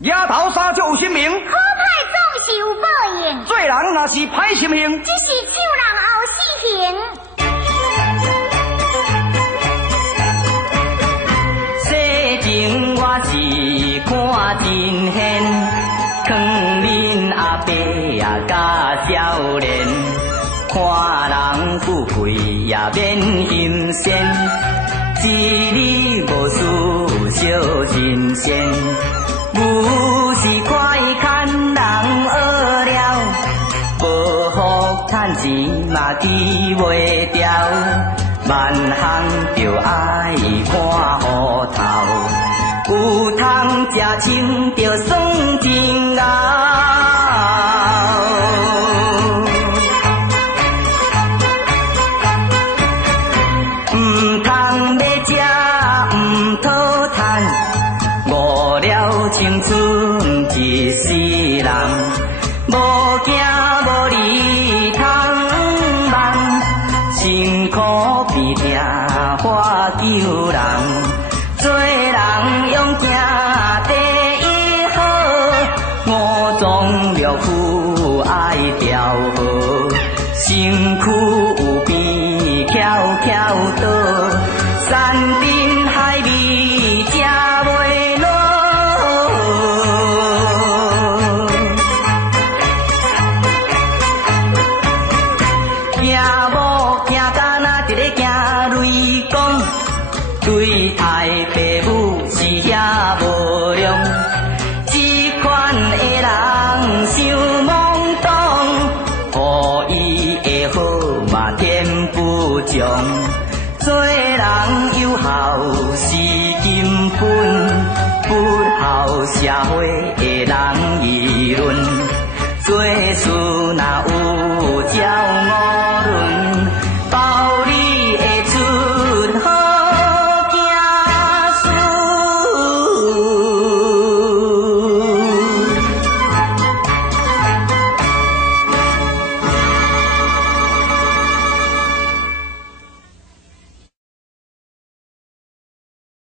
丫头三就有性命，好歹总是有报应。做人若是歹心性，只是救人后死刑。世情我是看真现，囥恁阿伯也甲少年，看人富贵也免心善，一日无事小心先。牛是快看人学了，无福趁钱嘛治袂掉，万项着爱看糊头，有通食清着爽真熬。唔通要食，唔讨趁，误了青春一世人，无惊无理通梦，辛苦拼命化救人，做人用行第一好，五脏六腑爱调和，身躯有病翘翘倒，山珍海味食袂落。对待父母是遐无良，这款的人想懵懂，予伊的好嘛天不从。做人有孝是根本，不孝社会的人议论。做事若有照